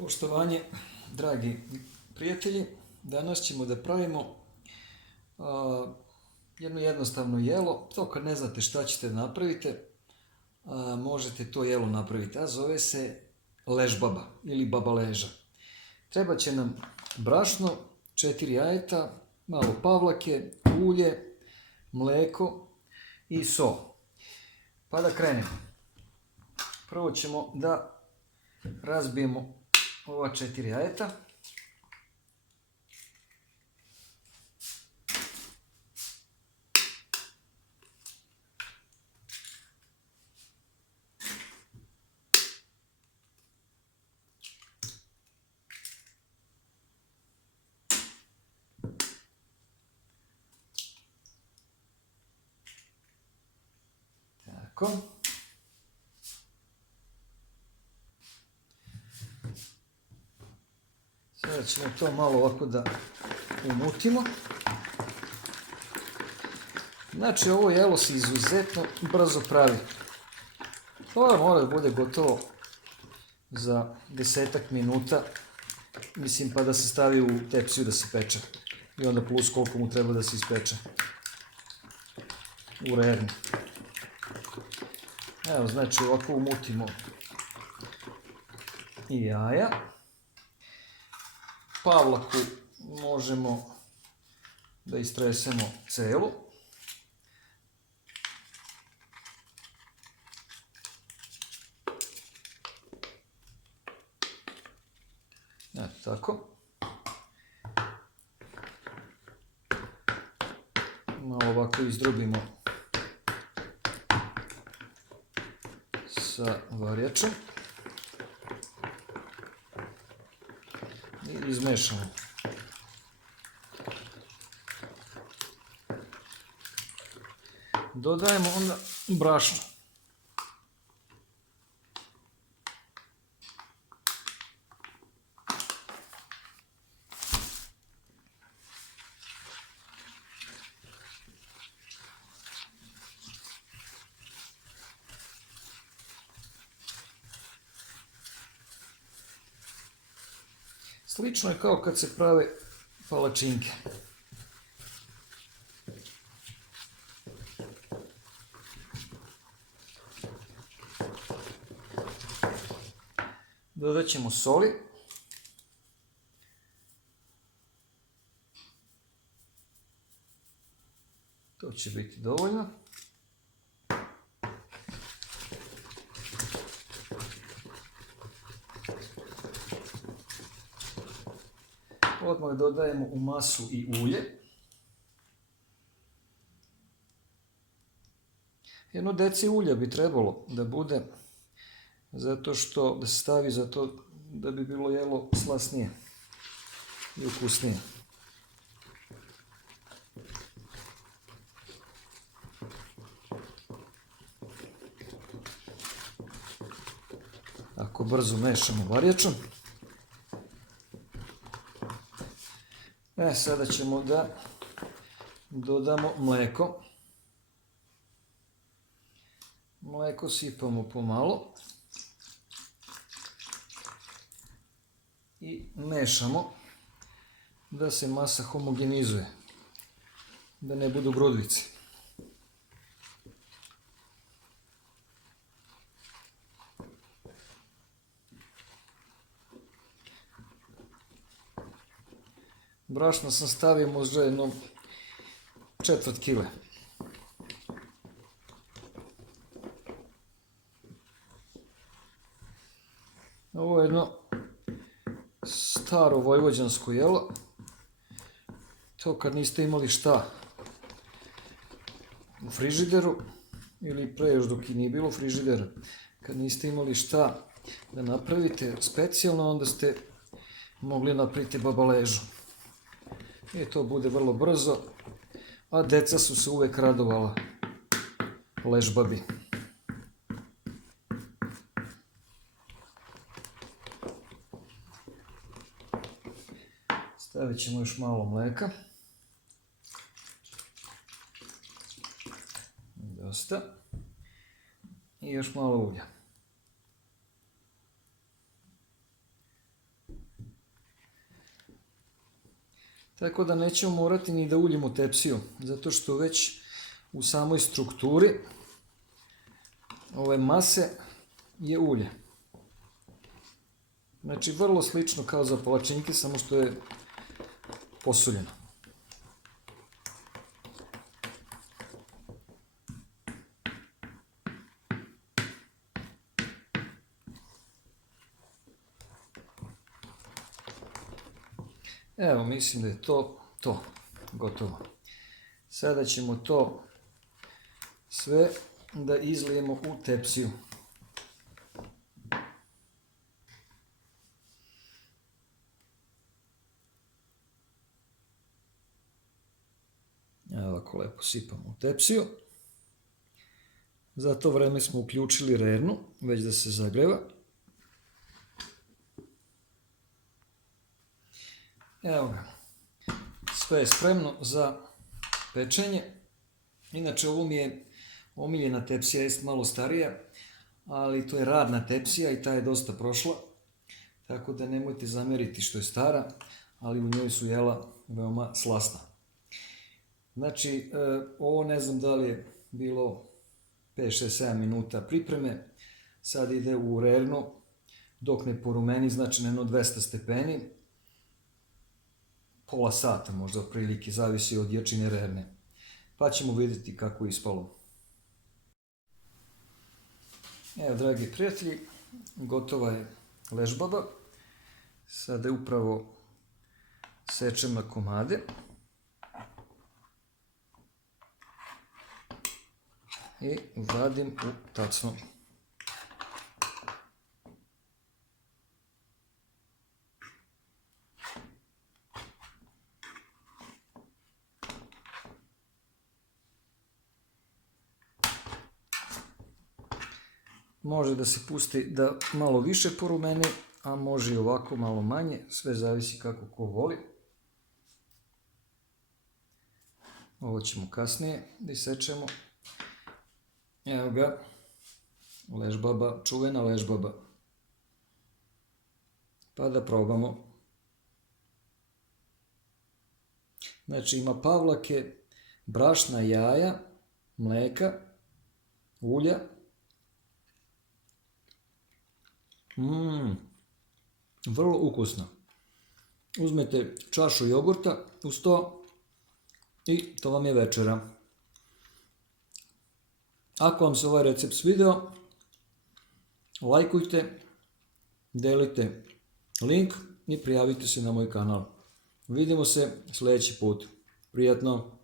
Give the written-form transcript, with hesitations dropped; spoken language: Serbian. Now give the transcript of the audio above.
Poštovanje, dragi prijatelji, danas ćemo da pravimo jedno jednostavno jelo. To kad ne znate šta ćete da napravite, možete to jelo napraviti, a zove se ležbaba ili babaleža. Treba će nam brašno, 4 jajeta, malo pavlake, ulje, mleko i so. Pa da krenemo. Prvo ćemo da razbijemo ova 4 jajeta. Tako. Sada ćemo to malo ovako da umutimo. Znači, ovo jelo se izuzetno brzo pravi. Ovo mora da bude gotovo za 10-ak minuta. Mislim, pa da se stavi u tepsiju da se peče. I onda plus koliko mu treba da se ispeče. U redu. Evo, znači, ovako umutimo i jaja. Pavlaku možemo da istresemo celu. Eto tako. Malo ovako izdrobimo sa varjačom. I izmešamo. Dodajemo onda brašno. Slično je kao kad se prave palačinke. Dodat ćemo soli. To će biti dovoljno. Odmah dodajemo u masu i ulje. Jedno deci ulja bi trebalo da bude, zato što da se stavi zato da bi bilo jelo slasnije i ukusnije. Ako brzo mešamo varjačom. Sada ćemo da dodamo mleko. Mleko sipamo pomalo i mešamo da se masa homogenizuje, da ne budu grudvice. Brašna sam stavio možda jedno 1/4 kile. Ovo je jedno staro vojvođansko jelo. To kad niste imali šta u frižideru, ili pre još dok i nije bilo frižidera, kad niste imali šta da napravite specijalno, onda ste mogli napraviti babaležu. I to bude vrlo brzo, a deca su se uvek radovala ležbabi. Stavit ćemo još malo mleka. Dosta. I još malo ulja. Tako da nećemo morati ni da uljimo tepsiju, zato što već u samoj strukturi ove mase je ulje. Znači vrlo slično kao za palačinke, samo što je posuljeno. Evo, mislim da je to gotovo. Sada ćemo to sve da izlijemo u tepsiju. Evo ovako lepo sipamo u tepsiju. Za to vreme smo uključili rernu, već da se zagreva. Evo ga, sve je spremno za pečenje. Inače, ovo mi je omiljena tepsija, jest malo starija, ali to je radna tepsija i ta je dosta prošla. Tako da nemojte zameriti što je stara, ali u njoj su jela veoma slasna. Znači, ovo ne znam da li je bilo 5, 6, 7 minuta pripreme. Sad ide u rernu dok ne porumeni, znači na 200 stepeni. Pola sata možda otprilike, zavisi od jačine rerne. Pa ćemo vidjeti kako je ispalo. Evo, dragi prijatelji, gotova je ležbaba. Sada je upravo sečem na komade. I vadim u tacnu. Može da se pusti da malo više porumeni, a može i ovako malo manje, sve zavisi kako ko voli. Ovo ćemo kasnije da isečemo. Evo ga, ležbaba, čuvena ležbaba. Pa da probamo. Znači ima pavlake, brašna, jaja, mleka, ulja. Vrlo ukusno. Uzmete čašu jogurta uz to i to vam je večera. Ako vam se ovaj recept svideo, lajkujte, delite link i prijavite se na moj kanal. Vidimo se sljedeći put. Prijatno!